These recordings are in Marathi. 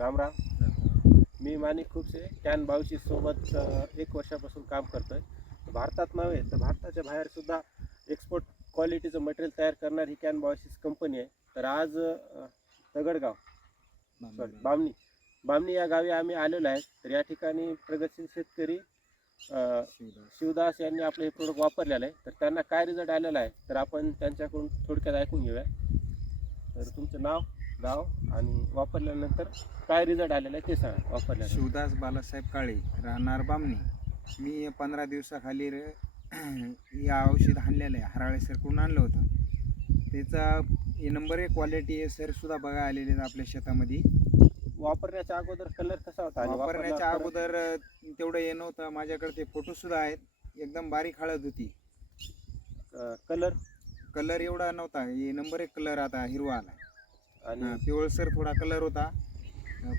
राम राम मी माणिक खूपसे कॅन बावशी सोबत एक वर्षापासून काम करतोय. भारतात नव्हे तर भारताच्या बाहेर सुद्धा एक्सपोर्ट क्वालिटीचं मटेरियल तयार करणारी ही कॅन बावशीच कंपनी आहे. तर आज दगडगाव सॉरी बामणी. बामणी. या गावी आम्ही आलेलो आहे. तर या ठिकाणी प्रगतशील शेतकरी शिवदास. यांनी आपलं हे प्रोडक्ट वापरलेलं आहे. तर त्यांना काय रिझल्ट आलेला आहे तर आपण त्यांच्याकडून थोडक्यात ऐकून घेऊया. तर तुमचं नाव? गाव आणि वापरल्यानंतर काय रिझल्ट आलेला आहे ते सांगा वापरल्यानंतर. शिवदास बालासाहेब काळे राहणार बामणी. मी पंधरा दिवसाखाली रे या औषध आणलेलं आहे हराळे सरकडून आणलं होतं. त्याचा हे नंबर एक क्वालिटी आहे सर सुद्धा बघा आलेले आहेत आपल्या शेतामध्ये. वापरण्याच्या अगोदर कलर कसा होता? आणि वापरण्याच्या वापरल्यावर अगोदर तेवढं हे नव्हतं. माझ्याकडे ते फोटो सुद्धा आहेत. एकदम बारीक हळद होती. अ, कलर कलर एवढा नव्हता. हे नंबर एक कलर आता हिरवा आला आणि पिवळसर थोडा कलर होता.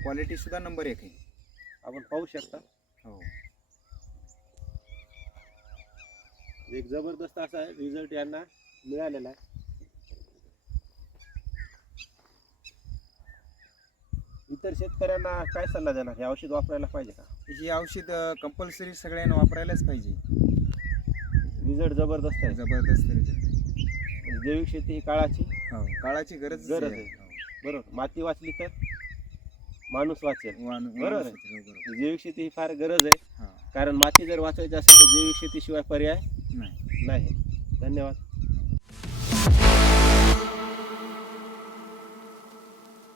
क्वालिटी सुद्धा नंबर एक आहे. आपण पाहू शकता. हो. एक जबरदस्त असा रिझल्ट यांना मिळालेला आहे. इतर शेतकऱ्यांना काय सल्ला देणार? हे औषध वापरायला पाहिजे का? ही औषध कंपल्सरी सगळ्यांना वापरायलाच पाहिजे. रिझल्ट जबरदस्त आहे. जबरदस्त. म्हणजे जैविक शेती ही काळाची हो काळाची गरज गरज आहे. बरोबर. माती वाचली तर माणूस वाचेल. बरोबर आहे. बरोबर जैविक शेती ही फार गरज आहे. कारण माती जर वाचवायची असेल तर जैविक शेतीशिवाय पर्याय नाही. नाही. धन्यवाद.